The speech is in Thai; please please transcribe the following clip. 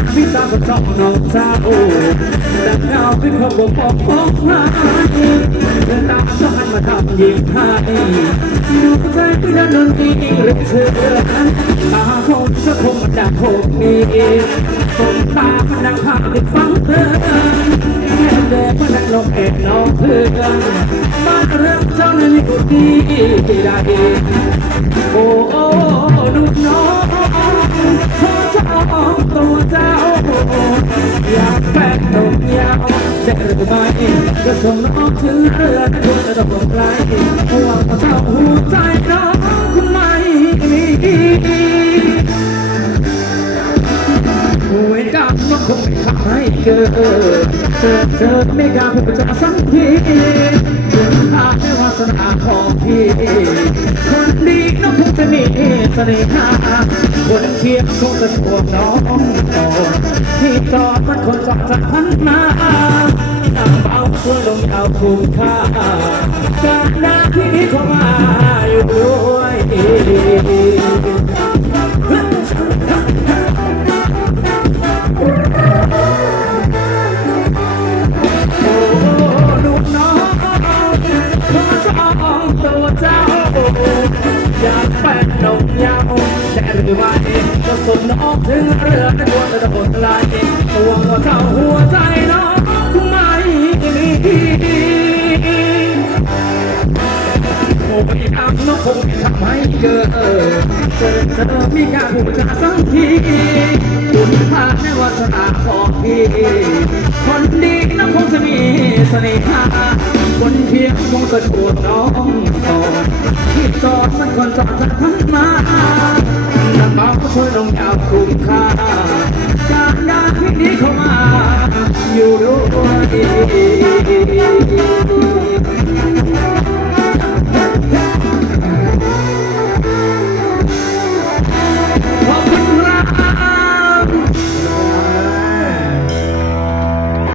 องน้องเจ้าแต่เงาเป็นคนบอกบอกของใครเดินตามสะพานมาทำยิงไทยอยู่ใจพี่นั้นนนทีหรือเชื่อตาคงจะคงมันดังคงมีสมตามันดังภาพติดฟังเตือนแค่เด็กมันดังลงเอ็นน้องเพื่อนมาเรื่องเจ้านั้นอยู่ดีได้โอ้าวได้หรือไม่ก็ส่งน้องถึงเรือตัวจะต้องไกลหวังว่าเจ้าหัวใจน้องคุณไม่มีเวรกรรมมันคงไม่ทำให้เกิดเจอเจอไม่กล้าพูดจาสักทีเดินทางในวาสนาของพี่คนดีน้องคงจะมีเสน่หาคนเคียงคงจะทวงน้องก่อที่จอดมันคนจอดจากพันมาตามเบา ช่วยลงเอาคุ้มค่าจากหน้าที่นี้เข้ามาอยู่ด้วยโอ้ลูกน้องขอจองตัวเจ้า อยากเป็นนกยาวแต่หรือไม่ก็ส่งน้องถึงเรือในบนระบบไหลหวังว่าเจ้าหัวใจ โอ้ยอำน้องคงไม่ทำให้เกิดเจอเธอมีการพูดจาสักทีคุณพาในวาสนาของพี่คนดีน้องคงจะมีเสน่หาคนเพียงคงจะถูกน้องก่อนที่จอดมันคนจอดจากพันมาน้ำเบาช่วยลงยาวคุ้มค่า